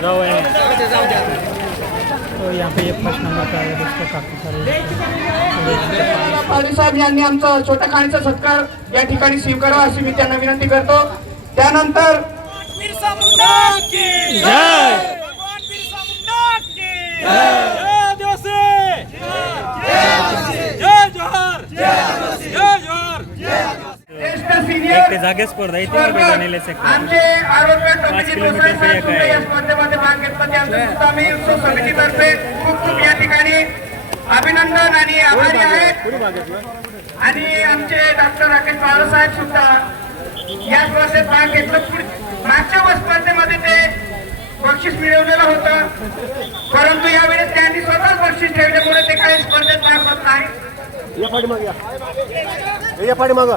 जाओ है। तो यहाँ पे ये फर्स्ट नंबर का है दोस्तों, काफी सारे पालवी साहेब यांनी आमचा छोटा खाणीचा सत्कार या ठिकाणी स्वीकारावा अशी मी त्यांना विनंती करतो। त्यानंतर बिरसा मुंडा की जय, भगवान बिरसा मुंडा की जय, आदिवासी जय जोहर, जय आदिवासी जय जोहर, जय आदिवासी। एक ते जागे स्पर्धा इथे झालेले सेक्टर आमचे आरोग्य कमिटी दोस्तांनी या स्पर्धेमध्ये भाग घेतला, त्यांचं सुद्धा मी उत्सव समितीतर्फे खूप खूप या ठिकाणी अभिनंदन आणि आभारी आहे। आणि आमचे डॉक्टर राकेश पवार साहेब सुद्धा या स्पर्धेत भाग घेतला। मागच्या स्पर्धेमध्ये ते बक्षीस मिळवलेलं होतं, परंतु यावेळेस त्यांनी स्वतःच बक्षीस ठेवल्यामुळे ते काही स्पर्धेत भाग घेत नाही। या पाठीमागं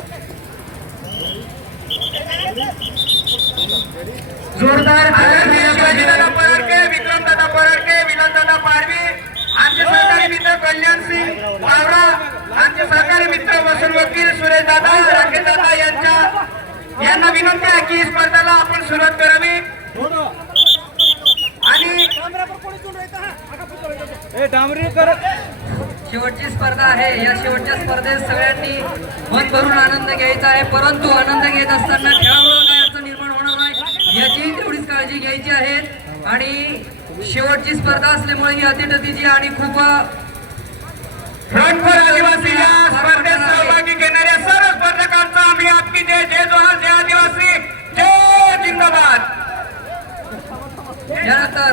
जोरदार शिवाजीदादा परडके, विक्रमदादा परडके, विलासदादा पाडवी, आमचे सहकारी मित्र कल्याण सिंग बावरा, आमचे सहकारी मित्र वसंत वकील सुरेश दादा, राकेश दादा यांना विनंती आहे की स्पर्धेला आपण सुरुवात करावी। आणि शेवटची स्पर्धा आहे। या शेवटच्या स्पर्धेत सगळ्यांनी मन भरून आनंद घ्यायचा आहे, परंतु आनंद घेत असताना खेळामुळे काय अडचण निर्माण होणार नाही याची तेवढीच काळजी घ्यायची आहे। आणि शेवटची स्पर्धा असल्यामुळे ही अतिटतीची आणि खूप रणफळ आदिवासी या स्पर्धेत सहभागी घेणाऱ्या सर्व स्पर्धकांचा आम्ही आपकी जय, जय जोहार, जय आदिवासी, जय जिंदाबाद। यानंतर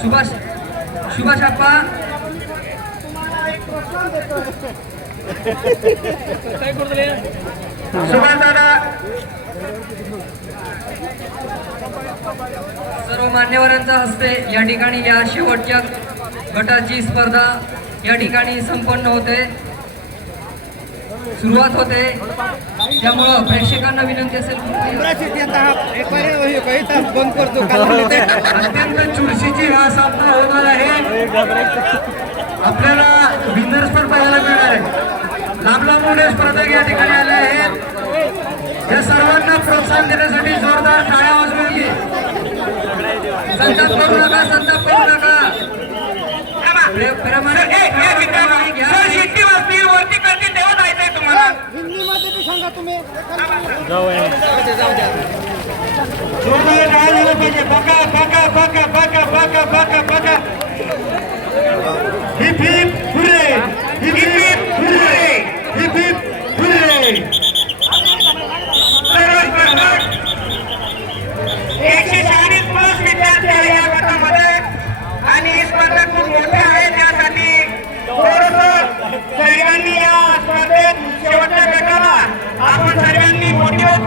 सुभाष आप्पा सुभाष दादा, सर्व मान्यवरांच्या हस्ते या ठिकाणी या शेवटच्या गटाची स्पर्धा या ठिकाणी संपन्न होते, सुरुवात होते। त्यामुळं प्रेक्षकांना विनंती असेल अत्यंत चुरशीची हा सामना होणार आहे। आपल्याला विनर्स पण पाहायला मिळणार आहे। लांब लांबून स्पर्धक या ठिकाणी आले आहेत। या सर्वांना प्रोत्साहन देण्यासाठी जोरदार टाळ्या वाजवून घे। संताप करू नका, संताप करू नका। शिट्टी वाजतील, वरती करतील तेव्हा जायचंय तुम्हाला। जाओ है। जोरदार टाळ्या झाल्या पाहिजे। बका बका बका बका बका बका बका। Heap heap hurray, heap heap hurray, heap heap hurray. सर्व स्पर्धक 140 प्लस विद्यार्थी आहे या गटामध्ये आणि ही स्पर्धा खूप मोठी आहे। त्यासाठी थोडंसं सर्वांनी या स्पर्धेत शेवटच्या गटाला आपण सर्वांनी मोटिवेट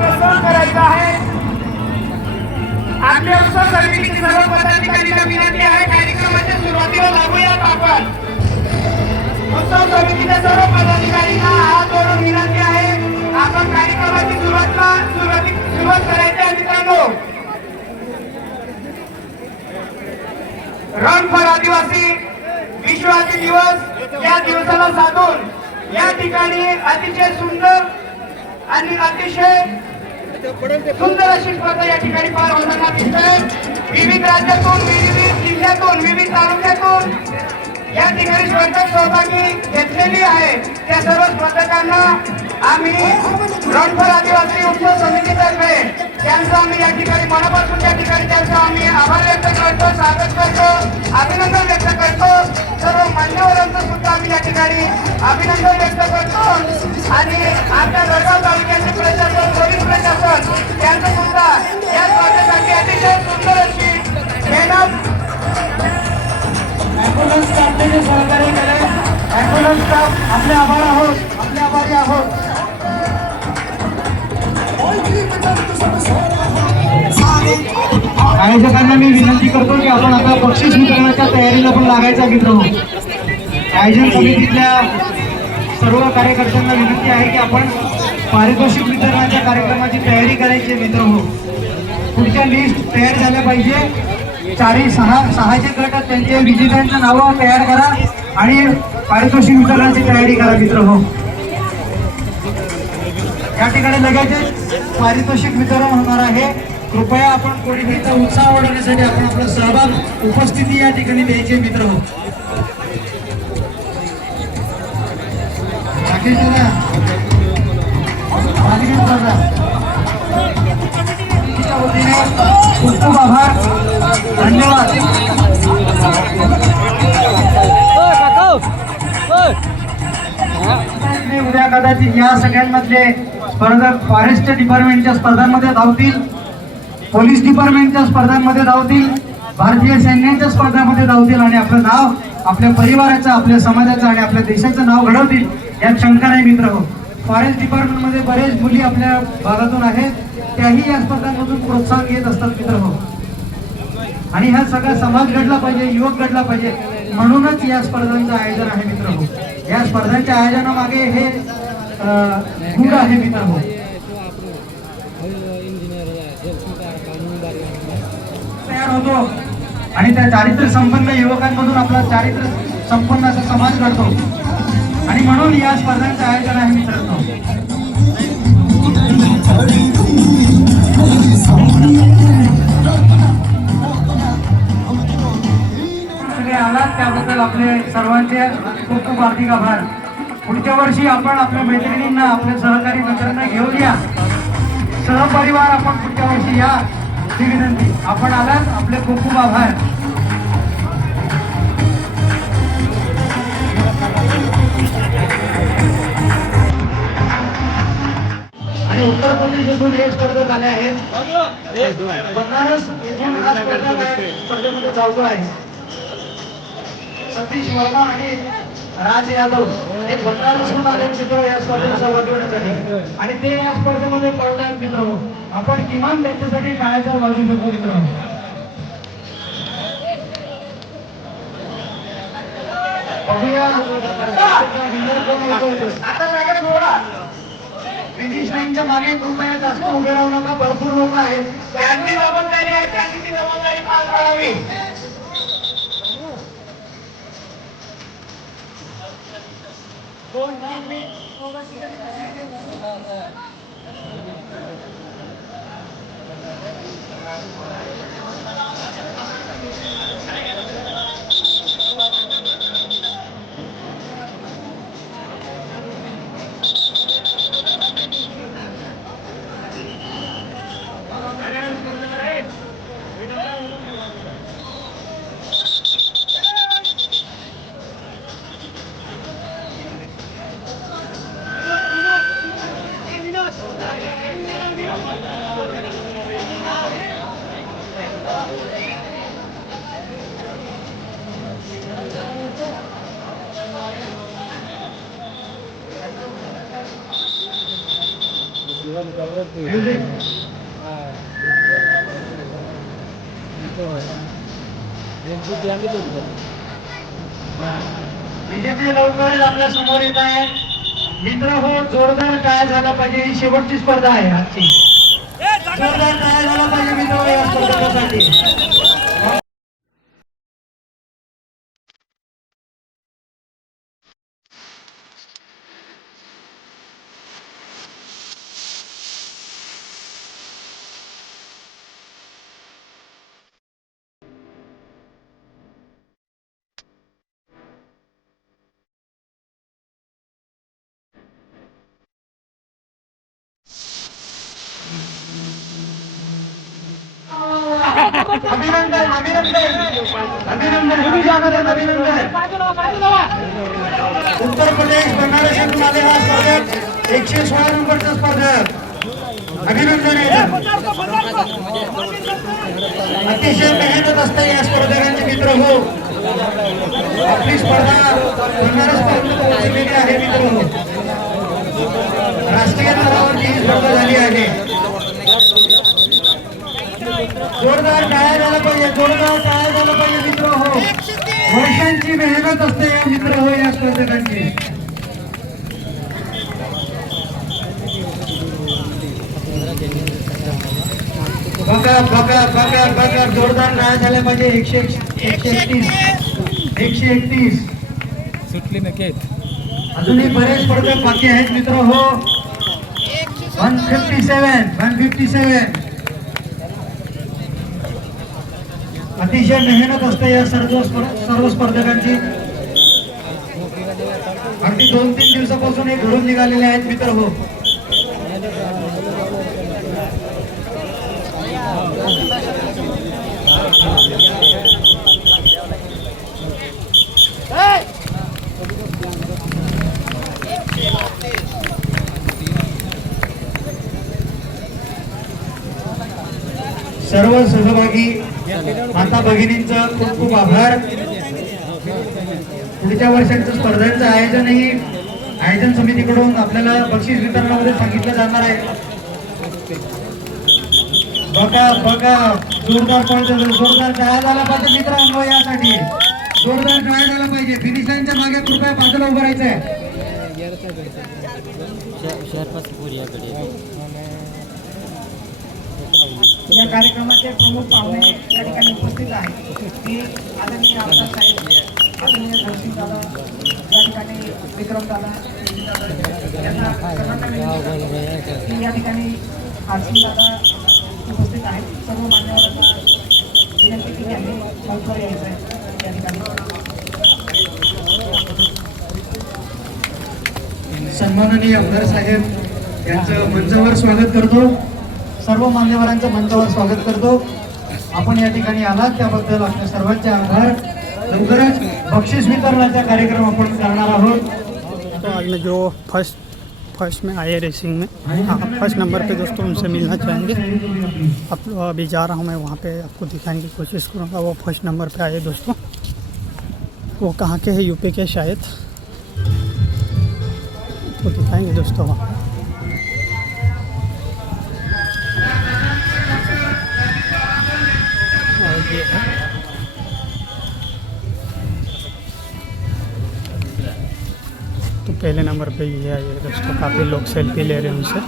करायचं आहे। आपल्या उत्सव समितीची सर्व पदाधिकाऱ्यांना विनंती आहे, कार्यक्रमाच्या सुरुवातीला लागूयात आपण। उत्सव समितीच्या सर्व पदाधिकाऱ्यांना हात जोडून विनंती आहे, आपण कार्यक्रमाची सुरुवात करायची आहे। मित्रांनो, रणफळ आदिवासी विश्वाची दिवस या दिवसाला साधून या ठिकाणी अतिशय सुंदर आणि अतिशय सुंदर अशी स्पर्धा या ठिकाणी पार होताना दिसते। विविध राज्यातून, विविध जिल्ह्यातून, विविध तालुक्यातून या ठिकाणी स्पर्धक सहभागी घेतलेली आहे। त्या सर्व स्पर्धकांना आम्ही रणफळ आदिवासी उत्सव समितीतर्फे त्यांचं आम्ही या ठिकाणी मनापासून या ठिकाणी त्यांचा आम्ही आभार व्यक्त करतो, स्वागत करतो, अभिनंदन व्यक्त करतो। सर्व मान्यवरांचं सुद्धा आम्ही या ठिकाणी अभिनंदन व्यक्त करतो आणि आमच्या जळगाव तालुक्याचे प्रशासन, पोलीस प्रशासन यांचं सुद्धा या स्पर्धेसाठी अतिशय सुंदर अशी मेहनत ॲम्ब्युलन्स स्टाफने सहकार्य केले। ॲम्ब्युलन्स स्टाफ आपले आभार आहोत, आपले आभारी आहोत। आयोजकांना मी विनंती करतो की आपण आता बक्षीस वितरणाच्या तयारीला पण लागायचा मित्रांनो। आयोजन समितीतल्या सर्व कार्यकर्त्यांना विनंती आहे की आपण पारितोषिक वितरणाच्या कार्यक्रमाची तयारी करायची मित्रांनो। पुढच्या लिस्ट तयार झाल्या पाहिजे। 6 जे गट आहेत त्यांचे विजेत्यांचं नावं तयार करा आणि पारितोषिक वितरणाची तयारी करा मित्रांनो। या ठिकाणी लगेच पारितोषिक वितरण होणार आहे। कृपया आपण कोणीचा उत्साह वाढवण्यासाठी आपण आपला सहभाग उपस्थिती या ठिकाणी द्यायची मित्र हो. राकेश दादा, मालकीण दादा, तुमच्या वतीने खूप खूप आभार, धन्यवाद. उद्या कदाचित या सगळ्यांमधले स्पर्धक फॉरेस्ट डिपार्टमेंटच्या स्पर्धांमध्ये धावतील, पोलीस डिपार्टमेंटच्या स्पर्धांमध्ये धावतील, भारतीय सैन्याच्या स्पर्धांमध्ये धावतील आणि आपलं नाव आपल्या परिवाराचं, आपल्या समाजाचं आणि आपल्या देशाचं नाव घडवतील यात शंका नाही मित्र हो. फॉरेस्ट डिपार्टमेंटमध्ये बरेच मुली आपल्या भागातून आहेत, त्याही या स्पर्धांमधून प्रोत्साहन घेत असतात मित्र हो. आणि हा सगळा समाज घडला पाहिजे, युवक घडला पाहिजे, म्हणूनच या स्पर्धांचं आयोजन आहे मित्र हो. या स्पर्धांच्या आयोजनामागे हे गुण आहे मित्र हो. तयार होतो आणि त्या चारित्र्य संपन्न युवकांमधून आपला चारित्र्य संपन्न असा समाज घडतो आणि म्हणून या स्पर्धांचं आयोजन आहे मित्रांनो. सगळे आलात त्याबद्दल आपले सर्वांचे खूप खूप हार्दिक आभार. पुढच्या वर्षी आपण आपल्या मैत्रिणींना, आपल्या सहकारी मित्रांना घेऊन या, सहपरिवार आपण पुढच्या वर्षी या ही विनंती. आपण आलात, आपले खूप खूप आभार. आणि उत्तर प्रदेश येथून हे स्पर्धक आले आहेत. बनारस येथून हा स्पर्धेमध्ये धावतो आहे सतीश वर्मा आणि राज यादव. हे बनारसहून आले मित्र या स्पर्धेत सहभागी होण्यासाठी आणि ते या स्पर्धेमध्ये पडणार मित्र. आपण किमान त्यांच्यासाठी टाळ्याचा वाजू शकतो मित्र. बघूया आता थोडा फिनिश लाईनच्या मागे कृपया जास्त उभे राहू नका. भरपूर लोक आहेत, त्यांची जबाबदारी आहे, त्यांची जबाबदारी पार पाडावी. बीजेपी लवकरच आपल्या समोर येत आहे मित्र हो. जोरदार टाळ्या झाला पाहिजे. ही शेवटची स्पर्धा आहे आजची. जोरदार टाळ्या झाला पाहिजे मित्र या स्पर्धेसाठी. अभिनंदन अभिनंदन अभिनंदन अभिनंदन. उत्तर प्रदेश बनारस येथून आले हा स्पर्धक 116 नंबरचा स्पर्धक. अभिनंदन आहे. अतिशय मेहनत असते या स्पर्धकांचे मित्र हो. आपली स्पर्धा बनारस पर्यंत पोहोचलेली आहे मित्र हो. राष्ट्रीय स्तरावरची ही स्पर्धा झाली आहे. जोरदार टाळ्या झाला पाहिजे, जोरदार टाळ्या झाला पाहिजे मित्र हो. वर्षांची मेहनत असते या मित्र हो या स्पर्धकांची. बघा बघा बघा बघा जोरदार टाळ्या झाल्या पाहिजे. 131 सुटली नकेत. अजूनही बरेच स्पर्धक बाकी आहेत मित्र हो. 157 अतिशय मेहनत असते या सर्व स्पर्धकांची. अगदी 2-3 दिवसापासून हे घडून निघालेले आहेत मित्र हो. सर्व सहभागी माता भगिनींचं खूप खूप आभार. पुढच्या वर्षांचं स्पर्धांचं आयोजन समितीकडून आपल्याला बक्षीस वितरणामध्ये सांगितलं जाणार आहे. बघा जोरदार टाळ्या झाला पाहिजे मित्रांनो. यासाठी जोरदार टाळ्या झाला पाहिजे. फिनिश लाईनच्या मागे कृपया बाजूला उभं राहायचं आहे. या कार्यक्रमाचे प्रमुख पाहुणे या ठिकाणी उपस्थित आहेत. की आदरणीय आमदार साहेब, आदरणीय नरसिंह दादा, या ठिकाणी विक्रम दादा यांना सर्वांना या ठिकाणी आरसिंह दादा उपस्थित आहेत. सर्व मान्यवरांना विनंती की त्यांनी लवकर यायचं आहे या ठिकाणी. सन्माननीय आमदार साहेब यांचं मंचावर स्वागत करतो. सर्व मान्यवरांचं मंचावर स्वागत करतो. आपण या ठिकाणी आलात त्याबद्दल आपल्या सर्वांचे आभार. लवकरच बक्षीस वितरणाचा कार्यक्रम आपण करणार आहोत. तो आज में जो फर्स्ट में आए रेसिंग में, हाँ फर्स्ट नंबर पे दोस्तों उनसे मिलना चाहेंगे. अब अभी जा रहा हूँ मैं वहाँ पे, आपको दिखाने की कोशिश करूँगा. वो फर्स्ट नंबर पे आए दोस्तों. वो कहाँ के हैं? यूपी के शायद. तो दिखाएंगे दोस्तों वहाँ. ये है तो पहले नंबर पे ये आए दोस्तों. काफ़ी लोग सेल्फी ले रहे हैं उनसे.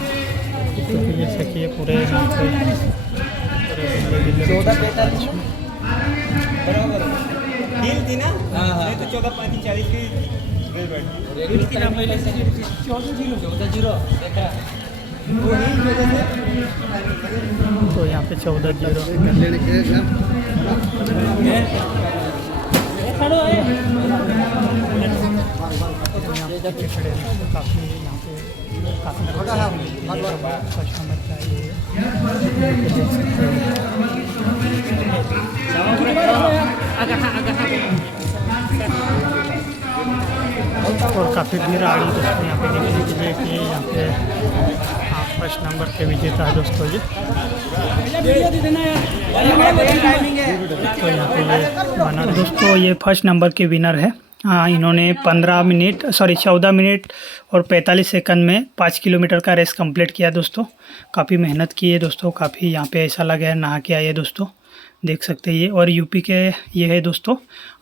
क्योंकि जैसे कि ये पूरे 14-45 थी ना. नहीं तो 14-40 की तो यहाँ पे 14-0 काफ़ी यहाँ पे कस्टमर चाहिए. और काफ़ी भीड़ आ रही है दोस्तों यहाँ पे देखने के लिए कि यहाँ पे फर्स्ट नंबर के विजेता है दोस्तों ये. तो यहाँ पे ये बना दोस्तों, ये फर्स्ट नंबर के विनर है. इन्होंने 14 मिनट और 45 सेकंड में 5 किलोमीटर का रेस कंप्लीट किया दोस्तों. काफ़ी मेहनत की है दोस्तों. काफ़ी यहाँ पे ऐसा लगा है नहा के आए दोस्तों. देख सकते हैं ये. और यूपी के ये है दोस्तों.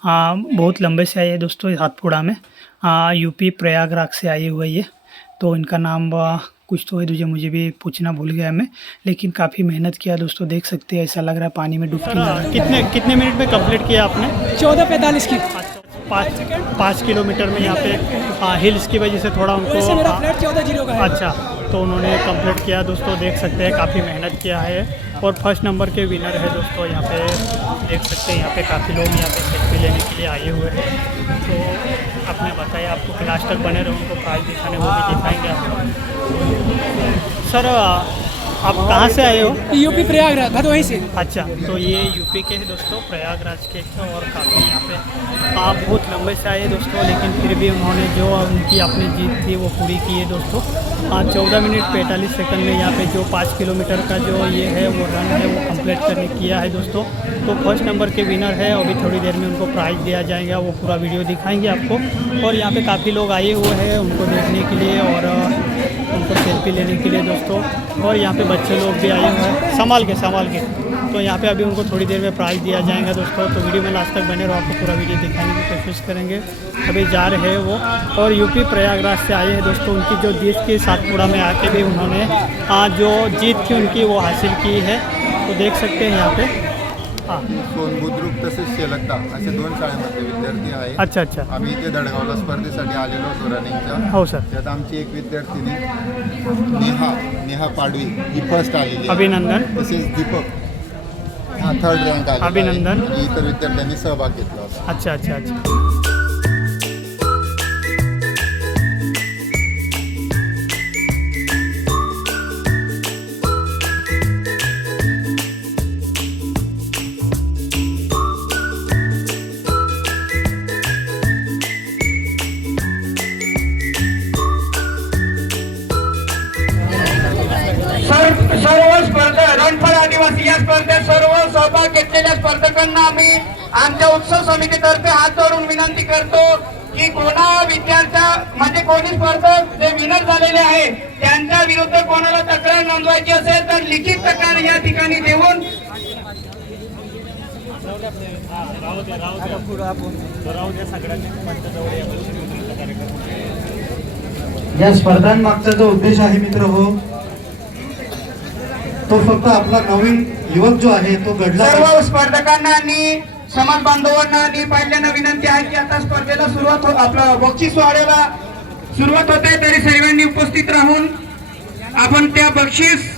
बहुत लंबे से आए हैं दोस्तों हाथपुड़ा में. यूपी प्रयागराज से आए हुए ये. तो इनका नाम कुछ तो है मुझे भी पूछना भूल गया मैं. लेकिन काफ़ी मेहनत किया दोस्तों. देख सकते हैं ऐसा लग रहा है पानी में डुबकी लगा. कितने मिनट में कंप्लीट किया आपने? 14:45 की. 5 किलोमीटर में यहाँ पे हिल्स की वजह से थोड़ा उनको मेरा फ्लैट 14-0 का है. अच्छा, तो उन्होंने कंप्लीट किया दोस्तों. देख सकते हैं काफ़ी मेहनत किया है. और फर्स्ट नंबर के विनर है दोस्तों. यहाँ पे देख सकते हैं यहाँ पे काफ़ी लोग यहाँ पे सेल्फी लेने के लिए आए हुए हैं. तो आपने बताया आपको क्लास तक बने रहे, उनको प्राइज दिखाने वो भी दिखाएंगे आपको. सर आप कहाँ से आए हो? यूपी प्रयागराज भदोही से. अच्छा, तो ये यूपी के हैं दोस्तों, प्रयागराज के. और काफ़ी यहाँ पे आप बहुत लंबे से आए दोस्तों. लेकिन फिर भी उन्होंने जो उनकी अपनी जीत थी वो पूरी की है दोस्तों. 14 मिनट 45 सेकंड में यहाँ पे जो 5 किलोमीटर का जो ये है वो रन है वो कंप्लीट करने किया है दोस्तों. तो फर्स्ट नंबर के विनर है. अभी थोड़ी देर में उनको प्राइज़ दिया जाएगा, वो पूरा वीडियो दिखाएंगे आपको. और यहाँ पे काफ़ी लोग आए हुए हैं उनको देखने के लिए और उनको सेल्फी लेने के लिए दोस्तों. और यहाँ पे बच्चे लोग भी आए हुए हैं. संभाल के. तो यहाँ पे अभी उनको थोड़ी देर में प्राइज़ दिया जाएगा दोस्तों. तो वीडियो में लास्ट तक बने रहो, आपको पूरा वीडियो दिखाने की कोशिश करेंगे. अभी जा रहे हैं वो. और यूपी प्रयागराज से आए हैं दोस्तों. उनकी जो जीत की सातपुड़ा में आके भी उन्होंने जो जीत थी उनकी वो हासिल की है. तो देख सकते हैं यहाँ पे. सोन बुद्रुक तसेच शेलकटा असे 2 शाळेमधले विद्यार्थी आहेत. अच्छा. आम्ही इथे दडगावला स्पर्धेसाठी आलेलो होतो रनिंगच्या. हो सर. त्यात आमची एक विद्यार्थिनी नेहा पाडवी ही फर्स्ट आलेली आहे. अभिनंदन. तसेच दीपक थर्ड रँक आला. अभिनंदन. इतर विद्यार्थ्यांनी सहभाग घेतला होता. अच्छा अच्छा अच्छा. सर्व स्पर्धा रणफळ आदिवासी या स्पर्धेत सर्व सहभाग घेतलेल्या स्पर्धकांना आम्ही आमच्या उत्सव समितीतर्फे हात जोडून विनंती करतो की कोणा विद्यार्थ्या म्हणजे कोणी स्पर्धक जे विनर झालेले आहे त्यांच्या विरुद्ध कोणाला तक्रार नोंदवायची असेल तर लिखित तक्रार या ठिकाणी देऊन या स्पर्धांमागचा जो उद्देश आहे मित्र हो तो फक्त आपला नवीन युवक जो आहे तो घडला. सर्व स्पर्धकांना आणि समाज बांधवांना आणि पहिल्यांदा विनंती आहे की आता स्पर्धेला सुरुवात आपला बक्षीस सोहळ्याला सुरुवात होते तरी सर्वांनी उपस्थित राहून आपण त्या बक्षीस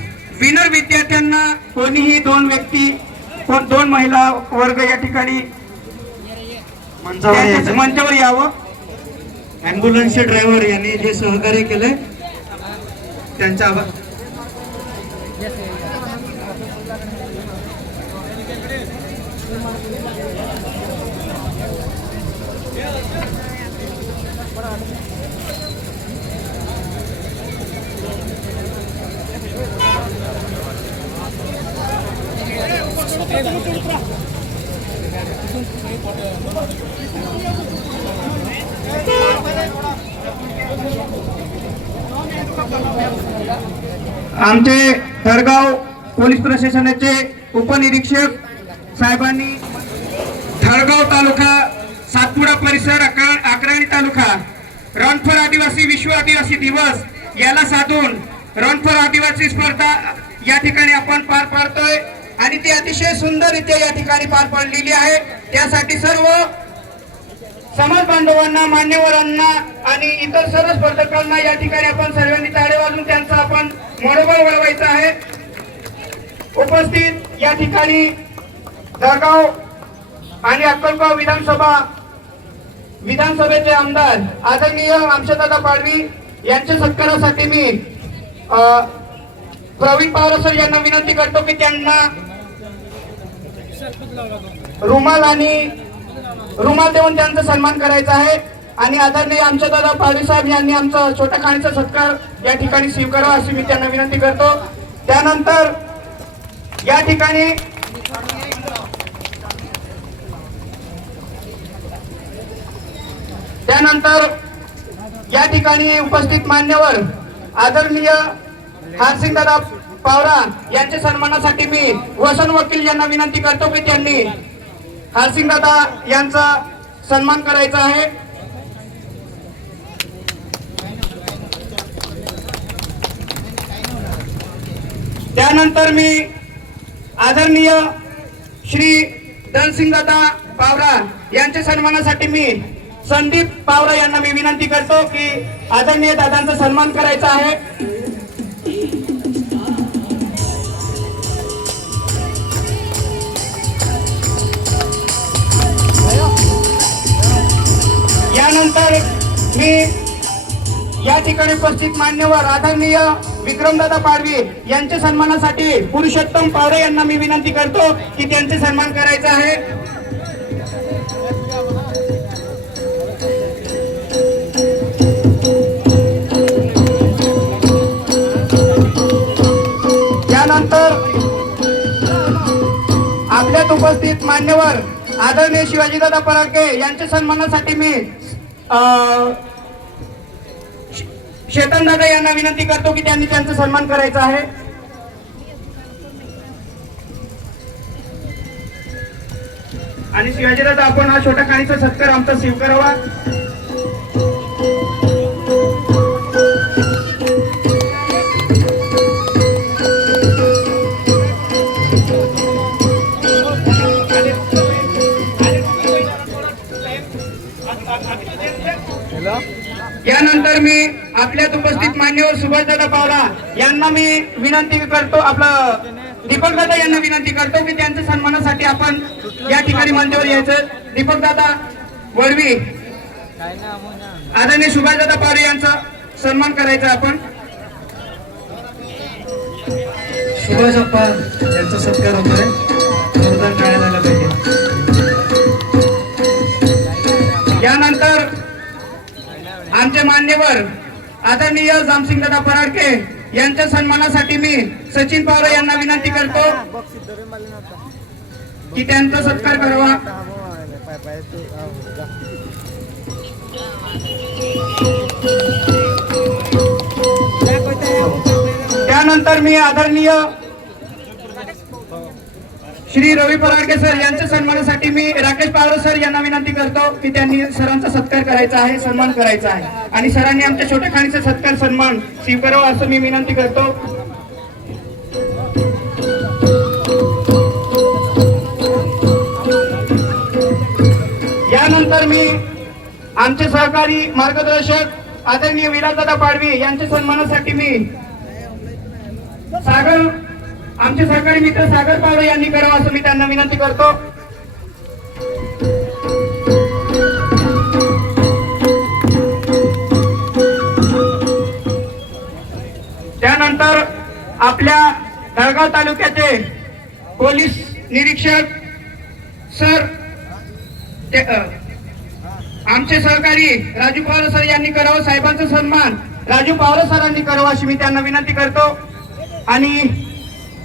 विनर विद्यार्थ्यांना कोणीही दोन व्यक्ती दोन महिला वर्ग या ठिकाणी मंचावर यावं. ॲम्ब्युलन्सचे ड्रायव्हर यांनी जे सहकार्य केले त्यांचा आभार. आमचे थरगाव पोलीस प्रशासनाचे उपनिरीक्षक साहेबांनी थरगाव तालुका सातपुडा परिसर अक्राणी तालुका रणफळ आदिवासी विश्व आदिवासी दिवस याला साधून रणफळ आदिवासी स्पर्धा या ठिकाणी आपण पार पाडतोय आणि ती अतिशय सुंदररित्या या ठिकाणी पार पडलेली आहे. त्यासाठी सर्व समाज बांधवांना मान्यवरांना आणि इतर सर्व स्पर्धकांना या ठिकाणी आपण सर्वांनी टाळे वाजून त्यांचा आपण मनोबल वाढवायचं आहे. उपस्थित या ठिकाणी जळगाव आणि अक्कलगाव विधानसभेचे आमदार आदरणीय आमशदादा पाडवी यांच्या सत्कारासाठी मी प्रवीण पवार सर यांना विनंती करतो की त्यांना रुमाल देऊन त्यांचा सन्मान करायचा आहे आणि आदरणीय आमशदादा पाडवी साहेब यांनी आमचा छोटा खाणीचा सत्कार या ठिकाणी स्वीकारावा अशी मी त्यांना विनंती करतो. त्यानंतर या ठिकाणी उपस्थित मान्यवर आदरणीय हरसिंगदादा पावरा यांच्या सन्मानासाठी मी वसन वकील यांना विनंती करतो की त्यांनी हरसिंगदादा यांचा सन्मान करायचा आहे. त्यानंतर मी आदरणीय श्री धनसिंगदादा पावरा यांच्या सन्मानासाठी मी संदीप पावरा यांना मी विनंती करतो की आदरणीय दादांचा सन्मान करायचा आहे. यानंतर मी या ठिकाणी उपस्थित मान्यवर आदरणीय विक्रमदादा पाडवी यांच्या सन्मानासाठी पुरुषोत्तम पावरे यांना मी विनंती करतो की त्यांचे सन्मान करायचा आहे. त्यानंतर आपल्यात उपस्थित मान्यवर आदरणीय शिवाजीदादा पराडके यांच्या सन्मानासाठी मी शेतन दादा यांना विनंती करतो की त्यांनी त्यांचा सन्मान करायचा आहे. आणि शिवाजीदादा आपण हा छोटा खाणीचा सत्कार आमचा स्वीकारावा. यानंतर मी आपल्यात उपस्थित मान्यवर सुभाषदादा पावरा यांना मी विनंती करतो आपलं दीपक दादा यांना विनंती करतो की त्यांच्या सन्मानासाठी आपण या ठिकाणी मंचावर यायचं. दीपक दादा वडवी, आदरणीय सुभाषदादा पावरे यांचा सन्मान करायचा आपण. सुभाष अप्पा यांचा सत्कार होतोय. जोरदार टाळ्या झाल्या पाहिजे. यानंतर आमचे मान्यवर आदरणीय जामसिंगदादा पराडके यांच्या सन्मानासाठी मी सचिन पवार यांना विनंती करतो की त्यांचा सत्कार करावा. त्यानंतर मी आदरणीय श्री रवी पराडके सर यांच्या सन्मानासाठी मी राकेश पवार सर यांना विनंती करतो की त्यांनी सरांचा सत्कार करायचा आहे, सन्मान करायचा आहे आणि सरांनी आमच्या छोट्या खाणीचा सत्कार सन्मान स्वीकारावा असं मी विनंती करतो. यानंतर मी आमचे सहकारी मार्गदर्शक आदरणीय विलासदादा पाडवी यांच्या सन्मानासाठी मी आमचे सहकारी मित्र सागर पावरे यांनी करावं असं मी त्यांना विनंती करतो. त्यानंतर आपल्या दळगाव तालुक्याचे पोलीस निरीक्षक सर आमचे सहकारी राजू पवार सर यांनी करावं. साहेबांचा सन्मान राजू पवार सरांनी करावा अशी मी त्यांना विनंती करतो आणि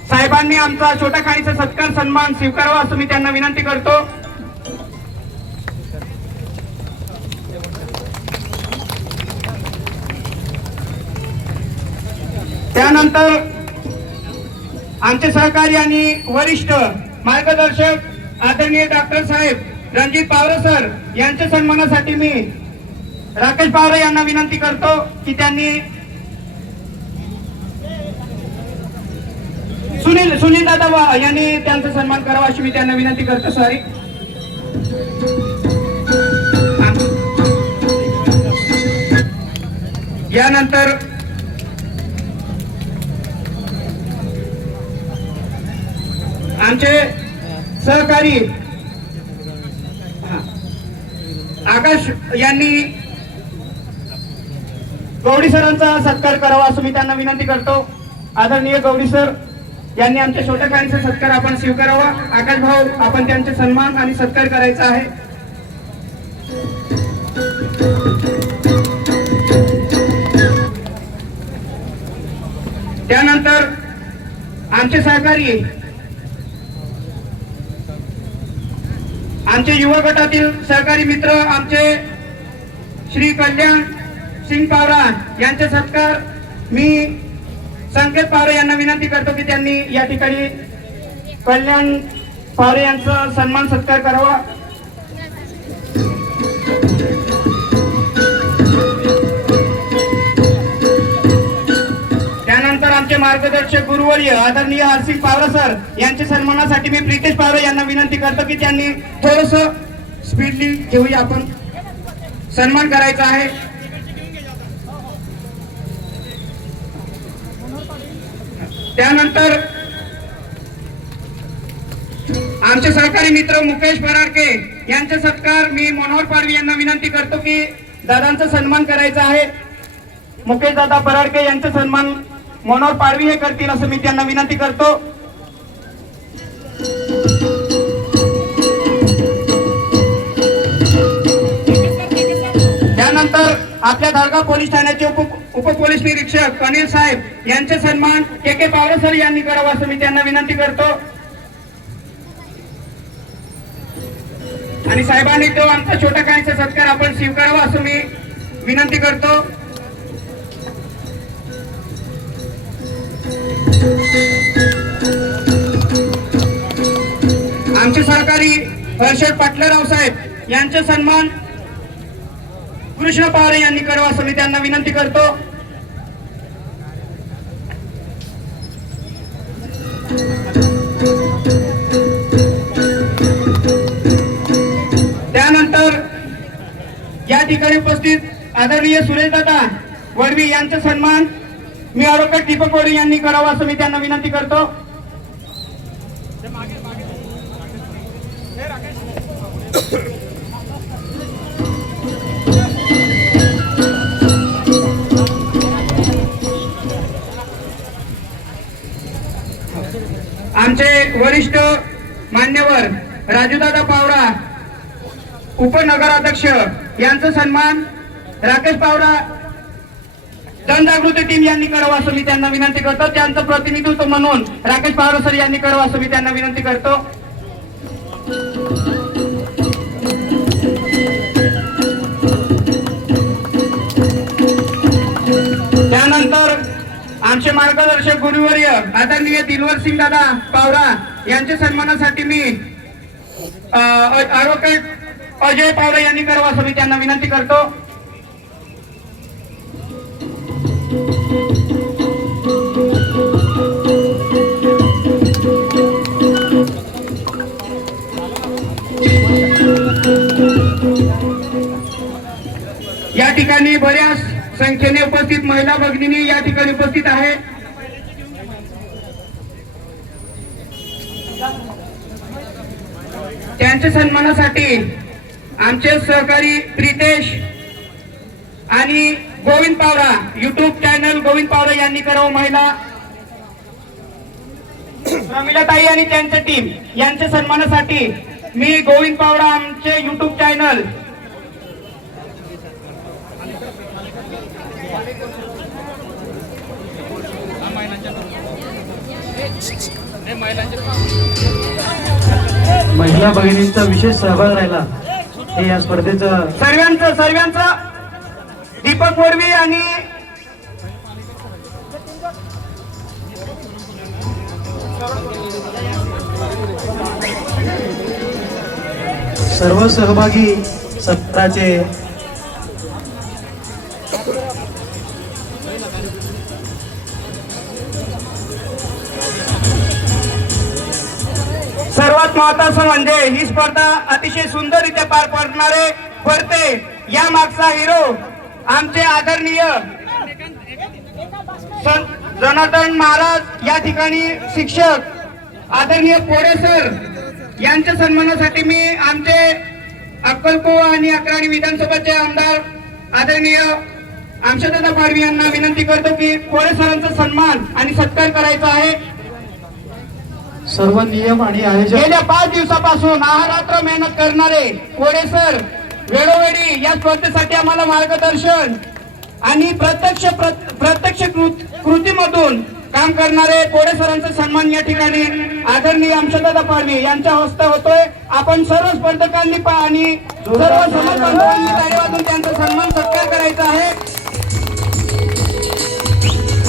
साहेबांनी आमचा छोट्या खाणीचा सत्कार सन्मान स्वीकारावा असं मी त्यांना विनंती करतो. त्यानंतर आमचे सहकारी आणि वरिष्ठ मार्गदर्शक आदरणीय डॉक्टर साहेब रणजित पावरे सर यांच्या सन्मानासाठी मी राकेश पावरे यांना विनंती करतो की त्यांनी सुनील दादा यांनी त्यांचा सन्मान करावा अशी मी त्यांना विनंती करतो. सॉरी. यानंतर आमचे सहकारी आकाश यांनी गौडी सरांचा सत्कार करावा असं मी त्यांना विनंती करतो. आदरणीय गौडी सर यांनी आमच्या छोट्या खाणीचा सत्कार आपण स्वीकारावा. आकाश भाऊ आपण त्यांचे सन्मान आणि सत्कार करायचा आहे. त्यानंतर आमचे सहकारी आमचे युवा गटातील सहकारी मित्र आमचे श्री कल्याण सिंग पावरा यांचे सत्कार मी संकेत पावरे यांना विनंती करतो की त्यांनी या ठिकाणी कल्याण पावरे यांचा सन्मान सत्कार करावा. त्यानंतर आमचे मार्गदर्शक गुरुवर्य आदरणीय हरसिंग पावरा सर यांच्या सन्मानासाठी मी प्रीतेश पावरे यांना विनंती करतो की त्यांनी थोडस स्पीडली घेऊया, आपण सन्मान करायचा आहे. त्यानंतर आमचे सहकारी मित्र मुकेश पराडके यांचा सत्कार मी मनोहर पाडवी यांना विनंती करतो की दादांचा सन्मान करायचा आहे. मुकेश दादा पराडके यांचा सन्मान मनोहर पाडवी हे करतील असं मी त्यांना विनंती करतो. त्यानंतर आपल्या दळगाव पोलीस ठाण्याचे उपपोलीस निरीक्षक अनिल साहेब यांचे सन्मान के पावरे सर यांनी करावा असं मी त्यांना विनंती करतो आणि साहेबांनी तो आमचा छोटा खाणीचा सत्कार आपण स्वीकारावा असं मी विनंती करतो. आमचे सहकारी हर्षद पाटलेराव साहेब यांचे सन्मान कृष्ण पवारे यांनी करावा असं मी त्यांना विनंती करतो. त्यानंतर या ठिकाणी उपस्थित आदरणीय सुरेशदादा वडवी यांचा सन्मान मी ॲडव्होकेट दीपक वडवी यांनी करावा असं मी त्यांना विनंती करतो. आमचे वरिष्ठ मान्यवर राजूदादा पावरा उपनगराध्यक्ष यांचा सन्मान राकेश पावरा जनजागृती टीम यांनी करावा असं मी त्यांना विनंती करतो. त्यांचं प्रतिनिधित्व म्हणून राकेश पावरा सर यांनी करावं असं मी त्यांना विनंती करतो. त्यानंतर आमचे मार्गदर्शक गुरुवर्य आदरणीय दिलवर सिंग दादा पावरा यांच्या सन्मानासाठी मी ॲडव्होकेट अजय पावरा यांनी करावं असं मी त्यांना विनंती करतो. या ठिकाणी बऱ्याच संख्येने उपस्थित महिला भगिनी या ठिकाणी उपस्थित आहे. त्यांच्या सन्मानासाठी आमचे सहकारी प्रितेश आणि गोविंद पावरा युट्यूब चॅनल गोविंद पावरा यांनी करावं. महिला प्रमिलाताई आणि त्यांच्या टीम यांच्या सन्मानासाठी मी गोविंद पावरा आमचे युट्यूब चॅनल महिला भगिनींचा विशेष सहभाग राहिला हे या स्पर्धेचं सर्वांचं दीपक मोरवी आणि सर्व सहभागी सत्राचे सर्वात महत्वाचं म्हणजे ही स्पर्धा अतिशय सुंदररित्या पार पडते. या मागचा हिरो आमचे आदरणीय जनार्दन महाराज या ठिकाणी शिक्षक आदरणीय पोरे सर यांच्या सन्मानासाठी मी आमचे अक्कलकोवा आणि अक्राणी विधानसभाचे आमदार आदरणीय आमशादादा पाडवी यांना विनंती करतो की पोरे सरांचा सन्मान आणि सत्कार करायचा आहे. सर्व नियम आणि आयोजन गेल्या 5 दिवसापासून अहोरात्र मेहनत करणारे कोडे सर वेळोवेळी या स्पर्धेसाठी आम्हाला मार्गदर्शन आणि प्रत्यक्ष कृतीमधून काम करणारे कोडे सरांचा सन्मान या ठिकाणी आदरणीय आमशादादा पाडवी यांच्या हस्ते होतोय. आपण सर्व स्पर्धकांनी आणि सर्व समाज बांधवांनी टाळी वाजून त्यांचा सन्मान सत्कार करायचा आहे.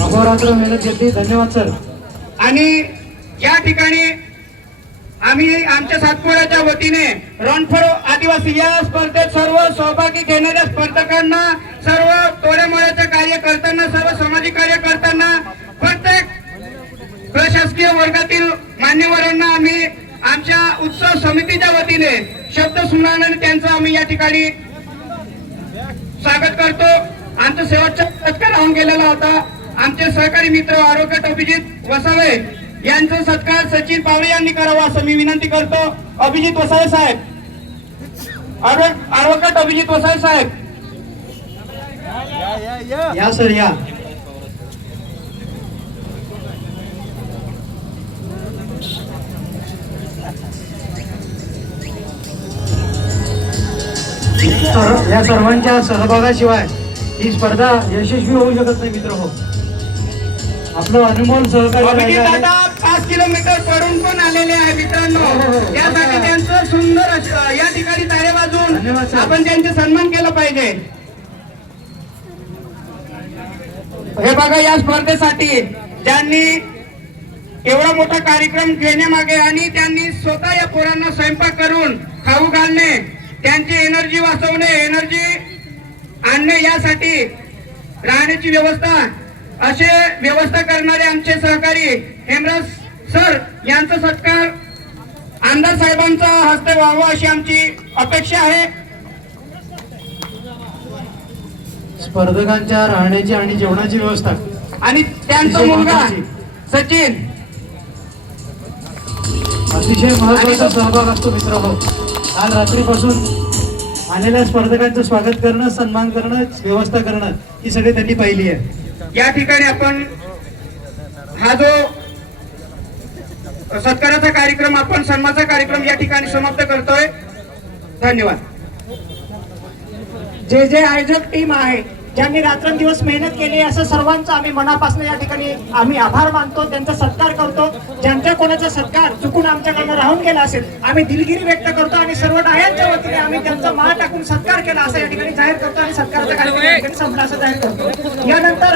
अहोरात्र मेहनत घेतली. धन्यवाद सर. आणि या ठिकाणी आम्ही आमच्या सातपुड्याच्या वतीने रन फॉर आदिवासी या स्पर्धेत सर्व सहभागी घेणाऱ्या स्पर्धकांना, सर्व तोड्यामोड्याचे कार्य करताना, सर्व सामाजिक कार्य करताना प्रत्येक प्रशासकीय वर्गातील मान्यवरांना आम्ही आमच्या उत्सव समितीच्या वतीने शब्द सुनावण्याने त्यांचं आम्ही या ठिकाणी स्वागत करतो. आमचा शेवटचा सत्कार होऊन गेलेला होता. आमचे सहकारी मित्र ॲडव्होकेट अभिजित वसावे यांचा सत्कार सचिन पावरे यांनी करावा असं मी विनंती करतो. अभिजित वसावे साहेब, ॲडव्होकेट अभिजित वसावे साहेब या सर या. या सर्वांच्या सहभागाशिवाय ही स्पर्धा यशस्वी होऊ शकत नाही मित्र हो. आपलं अनमोल सहकार्य अभिजित दादा 5 किलोमीटर पडून पण आलेले आहे मित्रांनो. त्यासाठी त्यांचं सुंदर या ठिकाणी ताळे वाजून आपण त्यांचे सन्मान केलं पाहिजे. हे बघा, या स्पर्धेसाठी ज्यांनी एवढा मोठा कार्यक्रम घेण्यामागे आणि त्यांनी स्वतः या पोरांना स्वयंपाक करून खाऊ घालणे, त्यांची एनर्जी वाचवणे, एनर्जी आणणे, यासाठी राहण्याची व्यवस्था असे व्यवस्था करणारे आमचे सहकारी हेमराज सर यांचा सत्कार आमदार साहेबांचा हस्ते व्हावा अशी आमची अपेक्षा आहे. स्पर्धकांच्या राहण्याची आणि जेवणाची व्यवस्था आणि त्यांचा मुलगा सचिन अतिशय महत्वाचा सहभाग असतो मित्र हो. काल रात्रीपासून आलेल्या स्पर्धकांचं स्वागत करणं, सन्मान करणं, व्यवस्था करणं ही सगळी त्यांनी पाहिली आहे. या ठिकाणी आपण हा जो सत्काराचा कार्यक्रम, आपण सन्मानाचा कार्यक्रम या ठिकाणी समाप्त करतोय. धन्यवाद. जे जे आयोजक टीम आहे, ज्यांनी रात्रंदिवस मेहनत केली, असं सर्वांचा आम्ही मनापासून या ठिकाणी आम्ही आभार मानतो, त्यांचा सत्कार करतो. ज्यांच्या कोणाचा सत्कार चुकून आमच्याकडनं राहून गेला असेल, आम्ही दिलगिरी व्यक्त करतो आणि सर्व डायांच्या वतीने आम्ही त्यांचा माळ टाकून सत्कार केला असं या ठिकाणी जाहीर करतो आणि सत्काराचा कार्यक्रम संपला असं जाहीर करतो. यानंतर